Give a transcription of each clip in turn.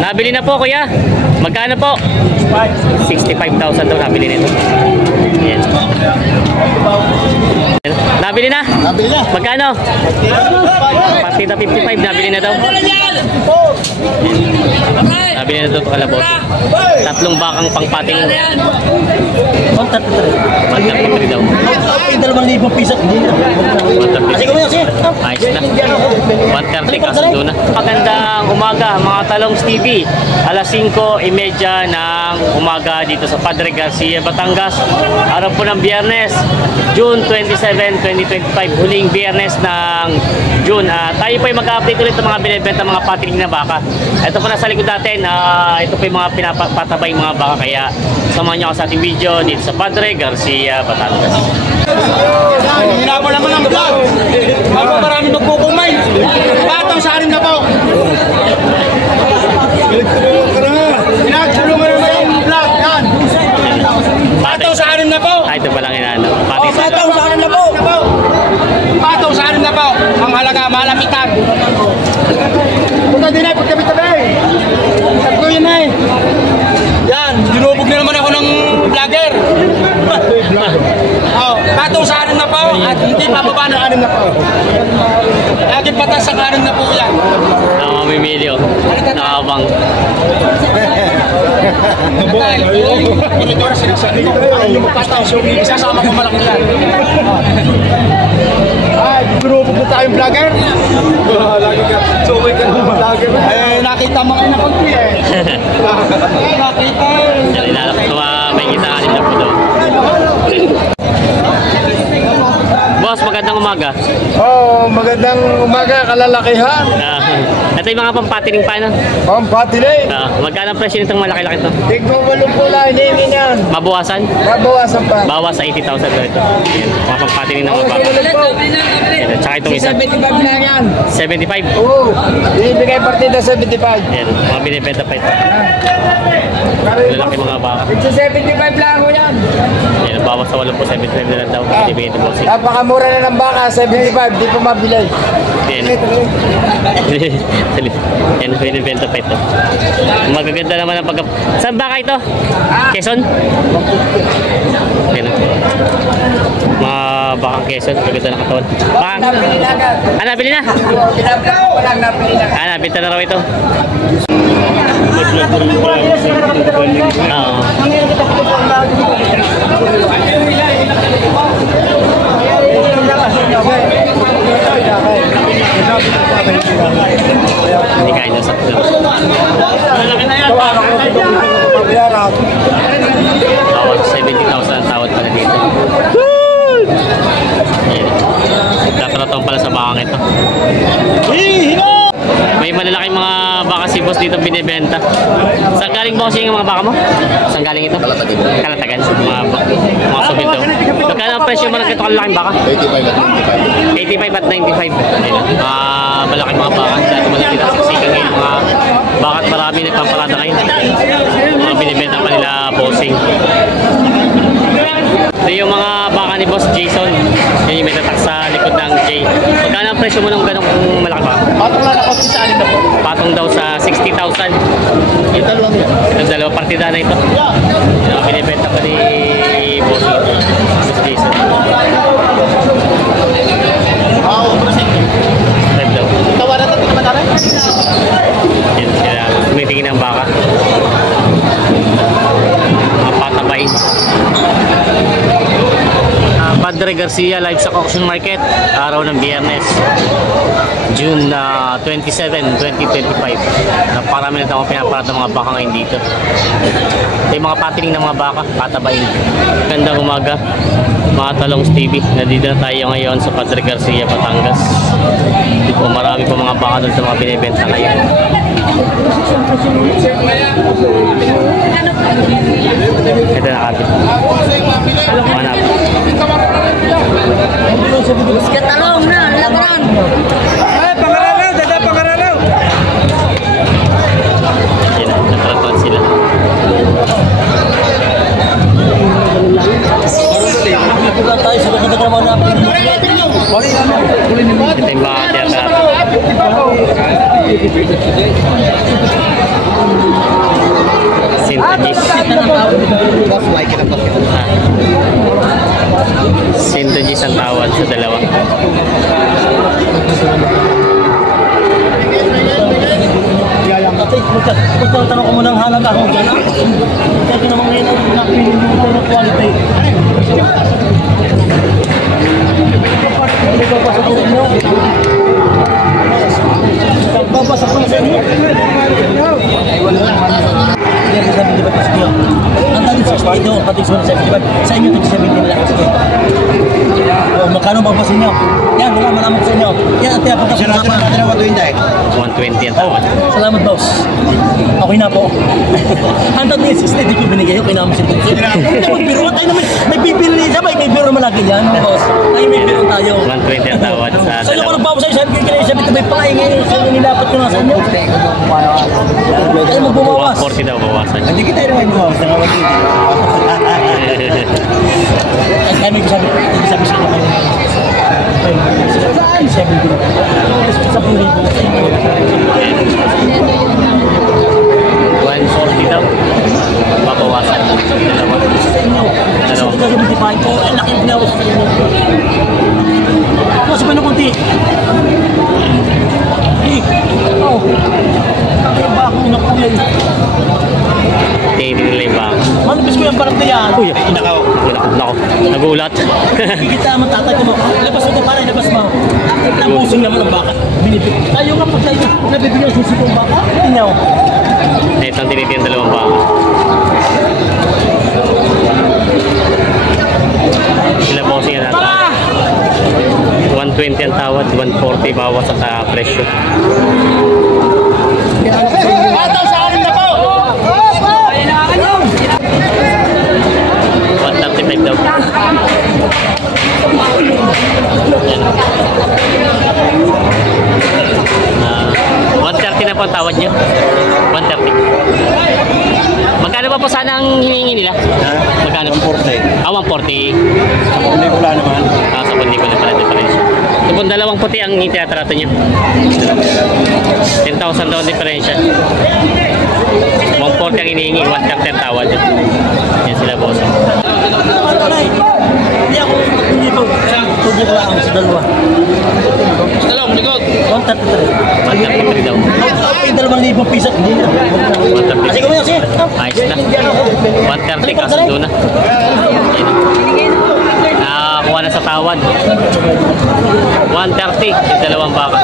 Nabili na po kuya. Magkano po? 65,000 daw nabili nito. Yan. Nabili na? Nabili na. Magkano? Partida 55 nabili na daw. Nabili na daw kalabot. Tatlong bakang pangpating. 133 daw. 2,000 piso. Ayos na. 130 kasundo na. Magandang umaga mga Talongs TV. Alas 5:30 ng umaga dito sa Padre Garcia, Batangas. Araw po ng Biyernes, June 27, 2025. Huling Biyernes ng June. Tayo po ay mag-update ulit ng mga binibenta mga patiling na baka. Ito po nasa likod natin. Ito po yung mga pinapatabay mga baka. Kaya samahan nyo ako sa ating video dito sa Padre Garcia, Batangas. Hinabo naman ang vlog. Ako marami magkukumay. Batang sa anim na po. Pinagtulungan naman yung vlog. Yan. Batang sa anim na po. Ito pa lang inaano. Batang sa anim na po. Batang sa anim na po. Ang halaga, malapitan. Punta din ay, pagkabit-tabi. Tatlo yun ay. Yan, dinubog na naman ako ng vlogger. Batong sa anim na po at hindi pababa ng anim na po. Laging patas sa anim na po yan. Namamimili o. Nakabang. Ito na sinasabi ko. Yung patas, isasama ko malaki yan. Ay, dinubog na tayong vlogger. Lagi ka, sumay ka ng vlogger. Ay, nakita mo kayo na konti eh. Nakita eh. Yan, ilalap ko may kita anim na po daw. Boss, magandang umaga. Magandang umaga, kalalakihan. Ito yung mga pampatiling pa, no? Pampatiling. Magkano ang presyo nitong malaki-laki ito? Tigno walong pula, hindi yan. Mabawasan? Mabawasan pa. Bawas sa 80,000 daw ito. Yan, mga pampatiling ng mga baka. Tsaka itong isa. 75 na yan. 75? Oo. Ibigay partida 75. Yan, mga binibenta pa ito. Lalaki mga baka. 75 lang ako yan. Yan, bawas sa 8 po, 75 na lang daw. Ibigay ito bossing. Napakamura na ng baka, 75. Di pa mabili. Yan. Yan, binibenta pa ito. Magaganda naman ang pagka... Saan baka ito? Quezon? Yan. Mga bakang Quezon. Magaganda ng katawan. Bakang... Nabili na agad. Nabili na? Nabili na. Nabili na raw ito. Oo. Hindi kaya nyo sakto. Tawad 70,000 tawad pala dito. Nagkakaroon pala sa bakang ito. May malalaking mga baka si boss dito binibenta. Saan galing boss yung mga baka mo? Saan galing ito? Kalatagan. Mga subil daw. Magkano ang presyo mo ng ito kalalaking baka? 85 at 95. Malaking mga baka. Dati mo nakita siksikan ngayon mga baka at marami nagpapalada ngayon. Mga binibenta pa nila bossing. Ito yung mga baka ni Boss Jason. Yan yung may tatak sa likod ng J. Magkano ang presyo mo ng ganong malaki baka? Patong lang ako sa anin na po. Patong daw sa 60,000. Ito lang yan. Yung dalawa partida na ito. Yung binibenta pa ni Boss Jason. Live daw. Tawaran natin naman natin. Yan sila. Tumitingin ng baka. Mga patabay. Padre Garcia Livestock Auction Market, araw ng Biyernes, June 27, 2025. Naparami na tayo pinaparad ng mga baka ngayon dito. Ito yung mga patiling ng mga baka, patabayin. Gandang umaga, mga Talongs TV. Nandito na tayo ngayon sa Padre Garcia, Batangas. Dito marami po mga baka doon sa mga binibenta ngayon. Ito na kapit. Manap. Talong na, labaran. Ay, pangaranaw, dada pangaranaw. Yan, natratuan sila. Ito yung mga tiyata. 110 ang tawad sa dalawa. Kung tanong ko muna ang halaga kung dyan, kaya naman ngayon ang napilin mo ng quality. Babasa ko na sa inyo. Hindi sabi di ba ito siya? Ang tadi 60 yun, pati 75. Sa inyo, 70 lang siya. Magkano babasin nyo? Yan, wala malaman ko sa inyo. Yan, ang tiyak pagkakasama. 120 ang tawad. Salamat, boss. Okay na po. Ang tadi 60, di ko binigay. Okay na mo si Boss. Magbiro tayo naman. May bibiro niya. May bibiro naman lagi yan, boss. Ay, may bibiro tayo. 120 ang tawad sa Sa inyo ko dalawa. nagbawas sa'yo, sabi ko sabi ko may paing ngayon. Sa inyo nilapat ko na sa inyo. Ay, magbumawas. 140 daw bawasan. Hindi kita rin may bumawas. Ay, may sabi sa inyo. Ay, sabi ko. Sa puli. 140 daw. Babawasan. Dalawa. Sa 75 ko, ang laki pinawas sa inyo. Mas pa na kunti. Oh. Kaya ba ako nakulay? Tingin nila yung bang. Manipis ko yung parang na yan. Uy, nako. Nagulat. Kikita mo tatay ko. Labas mo ito para ilabas mo. Nabusin naman ang baka. Binibig. Ayaw nga pag tayo nabibigyan ang susi kong baka. Tinyaw. Ito ang tinitin dalawang bang. Sila bossing natin. 120 ang tawad, 140 bawas sa presyo. Ataw sa akin na po! 135 daw. Yan. 130 na po ang tawad nyo. 130. Magkano ba po sana ang hinihingi nila? Magkano? 140. 140. Hindi ko lang naman. Sa pundi ko na pala diferensya. So kung dalawang puti ang itinatrato nyo. 10,000 daw ang diferensya. 140 ang hinihingi, 130 ang tawad. Yan sila boss. Hindi ako hindi po. Tubo ko lang sa dalawa. Talong, likod. 133. 133 daw. Ay, 2,000 piso. Hindi na. 130. Kasi kumayo siya. Ayos na. 130 kasundo na. Nakakuha na sa tawad. 130 yung dalawang baka.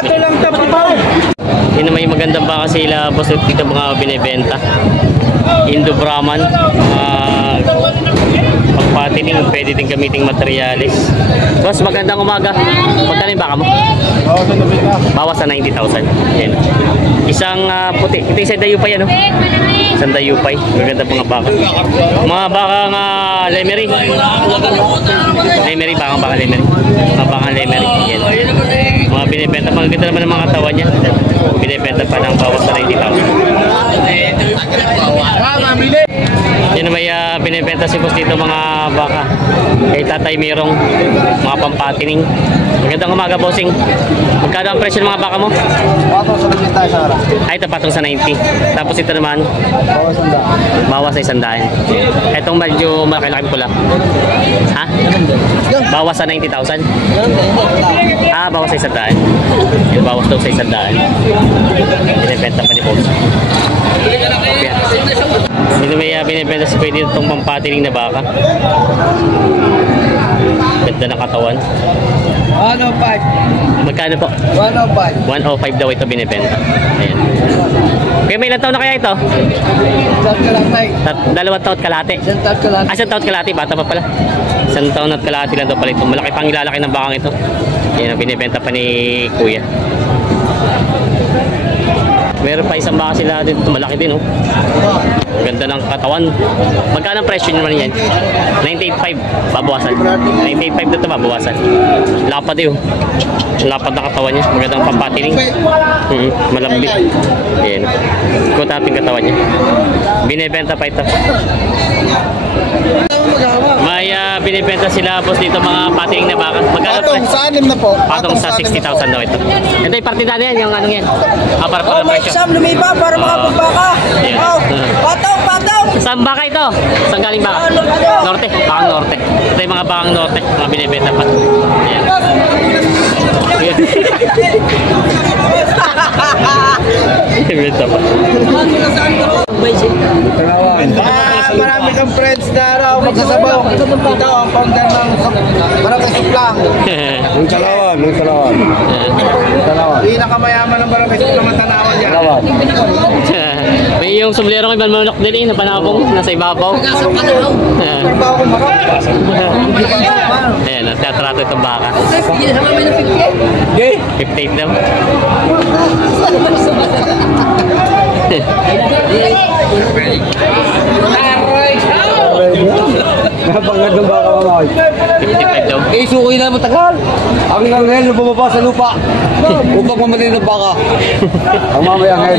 Ito lang tapos pa. Yun na may magandang baka sila boss dito mga binibenta. Indo Brahman. Pagpatining, pwede din gamiting materialis. Boss, magandang umaga. Magkano yung baka mo? Bawas sa 90,000. Yan. Isang puti. Ito isang dayupay ano? Isang dayupay. Maganda mga baka. Mga baka nga lemery. Lemery, baka lemery. Mga baka lemery. Yan. Mga binibenta. Maganda naman ang mga katawan niya. Binibenta pa ng bawas sa 90,000. Yan na may binibenta si boss dito mga baka. Kay Tatay Mirong. Mga pampatining. Magandang umaga, bossing. Magkano ang presyo ng mga baka mo? Patong sa naging tayo sa harap. Ay, ito patong sa 90. Tapos ito naman, Bawas ang daan. bawas sa 100. Itong medyo malaki-laki pula. Ha? Bawas sa 90,000? Bawas sa 100. Yung bawas daw sa 100. Binibenta pa ni boss. Dito may binibenta si pwede itong pampatiling na baka. Ganda ng katawan. 105. Magkano po? 105. 105 daw ito binibenta. Ayan. Kaya may ilang taon na kaya ito? Isang kalahati. Dalawang taon kalahati. Isang kalahati. Isang taon kalahati, bata pa pala. Isang taon at kalahati lang daw pala ito. Malaki pang ilalaki ng bakang ito. Yan ang binibenta pa ni Kuya. Meron pa isang baka sila dito, malaki din oh. Ganda ng katawan. Magkano ang presyo naman yan? 98.5 babawasan. 98.5 na ito babawasan. Lapad eh oh. Lapad na katawan niya. Magandang pampatiling. Malambit. Ayan. Ikot natin katawan niya. Binibenta pa ito. May binibenta sila boss dito mga pating na baka. Magkano Patong presyo? sa 6 na po. Patong sa 60,000 daw ito. Ito yung partida na yan, yung anong yan. Para Oh, may presyo. exam lumipa para makapagbaka. Ayan. Oh, pataw, pataw. Saan baka ito? Saan galing baka? Norte. Bakang Norte. Ito yung mga bakang Norte. Mga binibenta pa. Ayan. Ayan. Binibenta pa. Marami kang friends na raw magsasabaw. Ito ang founder ng Barangay Suplang. Nung Salawan. Pinakamayaman ng Barangay Suplang ang tanawan niya. May yung sombrero ko ibang manok din na panabong nasa ibabaw. Trabaho ko marami. Ayan, teatrato itong baka. Okay. 58 daw. Napangad ng baka mga 55 daw. isukoy na matagal. Ang anghel na bumaba sa lupa upang mamatay ng baka. Ang mamaya anghel.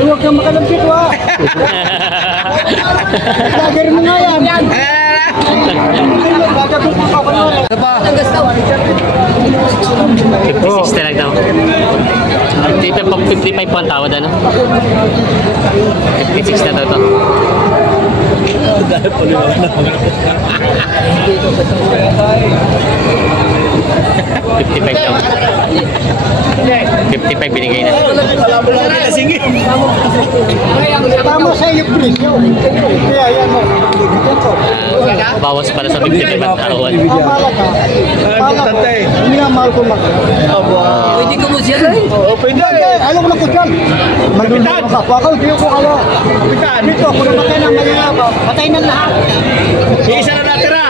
Huwag kang makalampit wa. Lager mo nga yan. Ano pa? 56 na lang daw. 55 po ang tawad ano? 56 na daw ito. $55 daw. 55 binigay na. Tama sa iyo, presyo. Kaya yan mo. Bawas pala sa 55 ang tawad. Pamala ka. Pamala ko. Hindi nga mahal ko maka. Pwede ko mo siya rin. Pwede. Alam ko lang ko dyan. Malulunod ka. Waka, hindi ko kala. Dito, kung namatay ng mayayaba, patay na lahat. Isa na natira.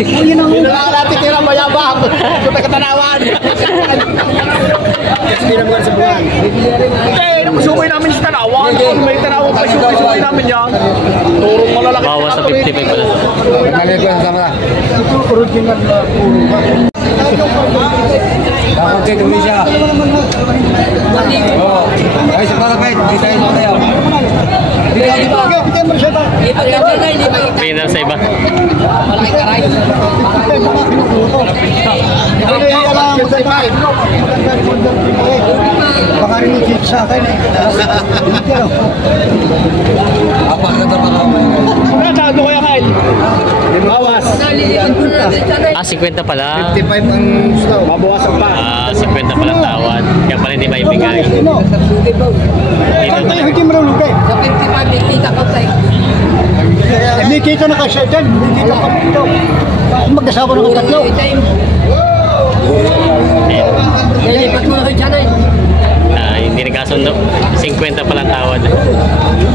Yun ang natitira mayabang. Sa katanawan. Hindi naman sa buwan. Sukoy namin sa tanawan. Kung may tanawan pa, sukoy namin yan. Turong malalaki. Bawas sa 55 pala. Nagalit ko sa mga. Ito, original na puro. Tapos kayo kami siya. Oo. Ay, sa kalapit. Hindi tayo sa tayo. Hindi tayo dito. Bigyan mo siya ba? Pinal sa iba. Baka rin yung sa akin eh. Apak na ito baka. Ano kaya kain? Bawas. 50 pala. 55 ang slow. Mabawasan pa. 50 pala tawad. Kaya pala hindi maibigay. Sino? Dito Saan tayo talaga. hindi marunong kayo? Sa 55, nakita ko tayo. May kita na kasi dyan. May kita ka dito. Mag-asawa na kung tatlo. Kaya lipat mo na kayo dyan eh. Hindi nagkasundo. 50 pala tawad.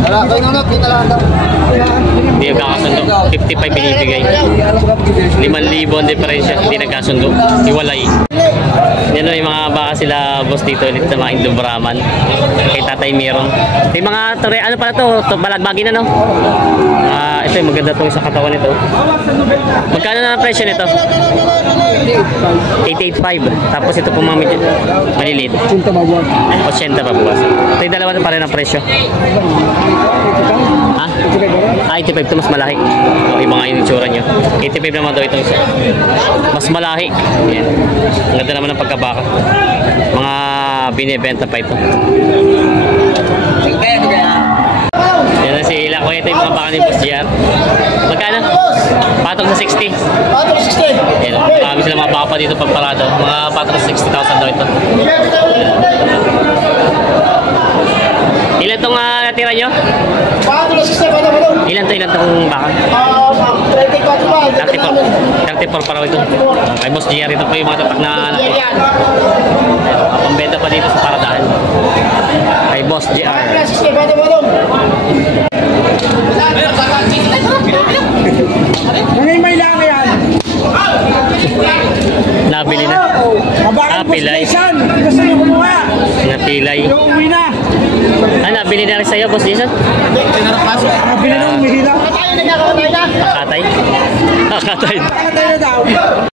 Wala, kayo na, kita lang daw. Hindi nagkakasundo. 55 binibigay. 5,000 ang diferensya. Hindi nagkasundo. Iwalay. Yan o, yung mga baka sila boss dito ulit sa mga Indo-Brahman. Kay Tatay Miron. Yung mga tore, ano pala to? Balagbagin na no? Ito yung maganda to sa katawan nito. Magkano na ang presyo nito? 885. Tapos ito po mga maliliit. 80 pa buwas. Ito yung dalawa na pa rin ang presyo. Ha? 85 ito mas malaki. Yung mga initsura nyo. 85 naman daw itong isa. Mas malaki. Yan. Ang ganda naman ng pagkabaka. Mga binibenta pa ito. Yan na si Ila. Kung ito yung mga baka ni Boss GR. Magkano? Patong sa 60. Patong 60. Yan. Marami sila mga baka pa dito pagparado. Mga patong sa 60,000 daw ito. Ilan itong natira nyo? Patong 60 pa naman. Ilan itong baka? 34 pa. 34 para ito. Kay Boss GR ito po yung mga tatak na pambenta pa dito sa paradahan. Kay Boss GR. 60 pa naman. May lang yan. Nabili na. Napilay. Gusto nyo kumuha. Napilay. Uwi na. Nabili na rin sa'yo, Boss Jason? Nabili na, umihila. Tayo nagkakamatay na. Kakatay? Kakatay. Kakatay na daw.